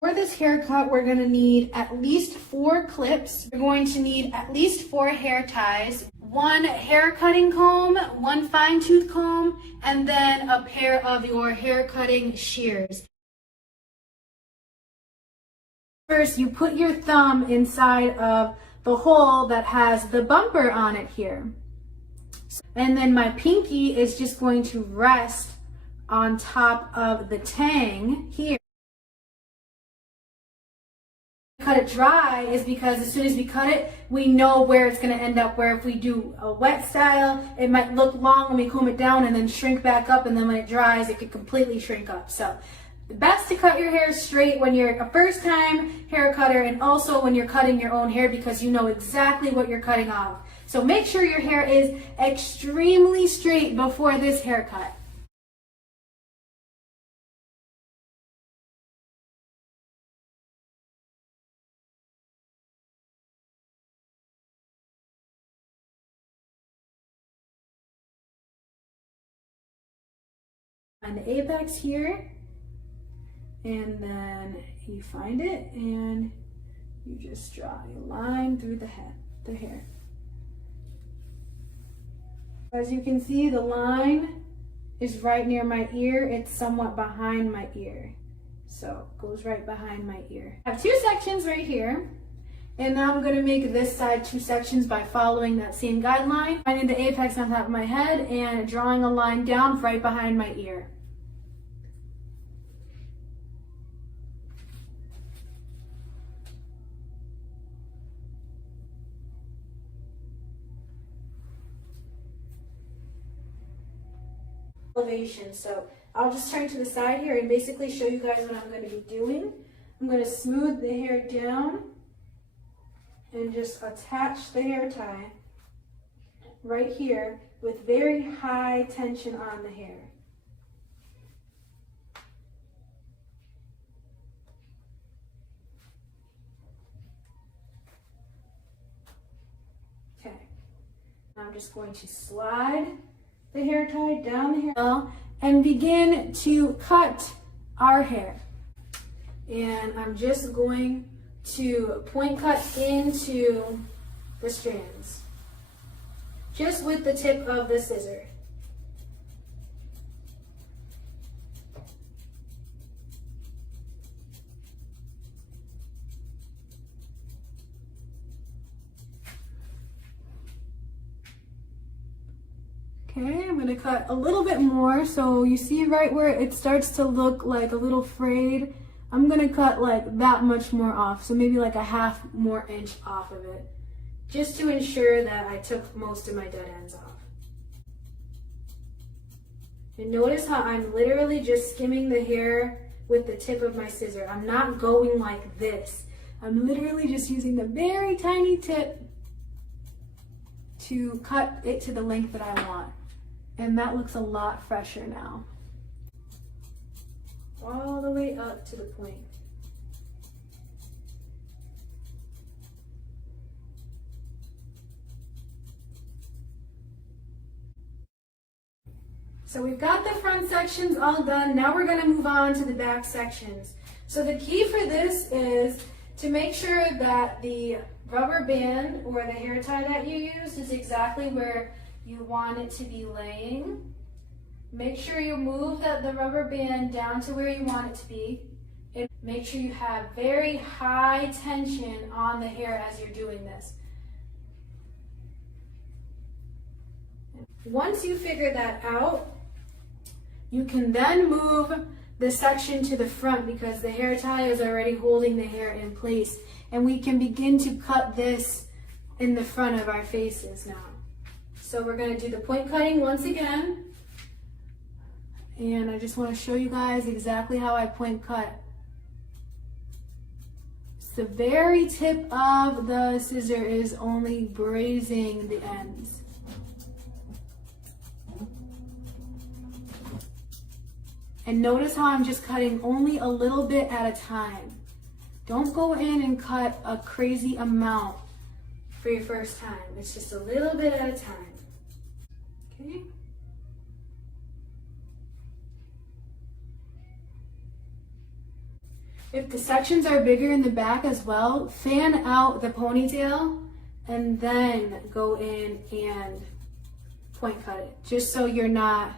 For this haircut, we're going to need at least 4 clips. We're going to need at least 4 hair ties, 1 hair cutting comb, 1 fine tooth comb, and then a pair of your hair cutting shears. First, you put your thumb inside of the hole that has the bumper on it here. And then my pinky is just going to rest on top of the tang here. Cut it dry is because as soon as we cut it, we know where it's going to end up. Where if we do a wet style, it might look long when we comb it down and then shrink back up, and then when it dries, it could completely shrink up. So the best to cut your hair straight when you're a first time hair cutter, and also when you're cutting your own hair, because you know exactly what you're cutting off. So make sure your hair is extremely straight before this haircut. On the apex here, and then you find it and you just draw a line through the hair. As you can see, the line is right near my ear. It's somewhat behind my ear, so it goes right behind my ear. I have 2 sections right here, and now I'm going to make this side 2 sections by following that same guideline, finding the apex on top of my head and drawing a line down right behind my ear. Elevation. So I'll just turn to the side here and basically show you guys what I'm going to be doing. I'm going to smooth the hair down and just attach the hair tie right here with very high tension on the hair. Okay, now I'm just going to slide the hair tie down the hair and begin to cut our hair. And I'm just going to point cut into the strands, just with the tip of the scissor. Okay, I'm going to cut a little bit more, so you see right where it starts to look like a little frayed. I'm going to cut like that much more off, so maybe like a half more inch off of it, just to ensure that I took most of my dead ends off. And notice how I'm literally just skimming the hair with the tip of my scissor. I'm not going like this. I'm literally just using the very tiny tip to cut it to the length that I want. And that looks a lot fresher now. All the way up to the point. So we've got the front sections all done. Now we're going to move on to the back sections. So the key for this is to make sure that the rubber band or the hair tie that you used is exactly where you want it to be laying. Make sure you move the rubber band down to where you want it to be. And make sure you have very high tension on the hair as you're doing this. Once you figure that out, you can then move the section to the front because the hair tie is already holding the hair in place. And we can begin to cut this in the front of our faces now. So we're going to do the point cutting once again. And I just want to show you guys exactly how I point cut. The very tip of the scissor is only grazing the ends. And notice how I'm just cutting only a little bit at a time. Don't go in and cut a crazy amount for your first time. It's just a little bit at a time. Okay? If the sections are bigger in the back as well, fan out the ponytail and then go in and point cut it, just so you're not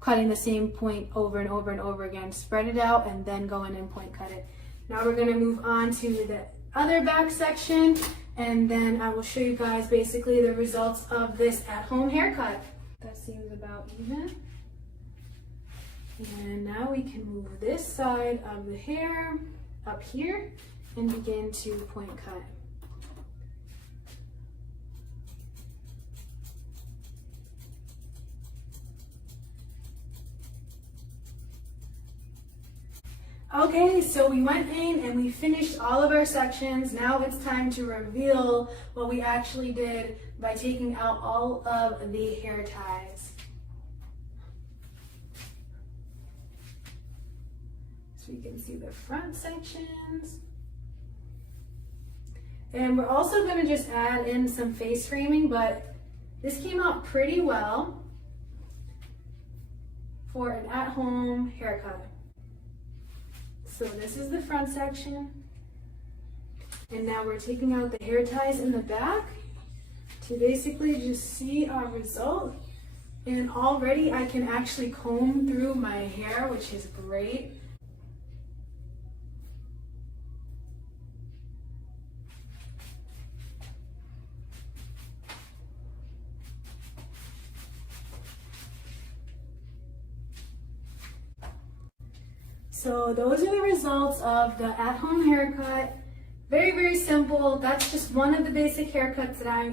cutting the same point over and over and over again. Spread it out and then go in and point cut it. Now we're gonna move on to the other back section, and then I will show you guys basically the results of this at-home haircut. That seems about even. And now we can move this side of the hair up here and begin to point cut. Okay, so we went in and we finished all of our sections. Now it's time to reveal what we actually did by taking out all of the hair ties. So you can see the front sections. And we're also going to just add in some face framing, but this came out pretty well for an at-home haircut. So this is the front section. And now we're taking out the hair ties in the back to basically just see our result. And already I can actually comb through my hair, which is great. So those are the results of the at-home haircut. Very, very simple. That's just one of the basic haircuts that I'm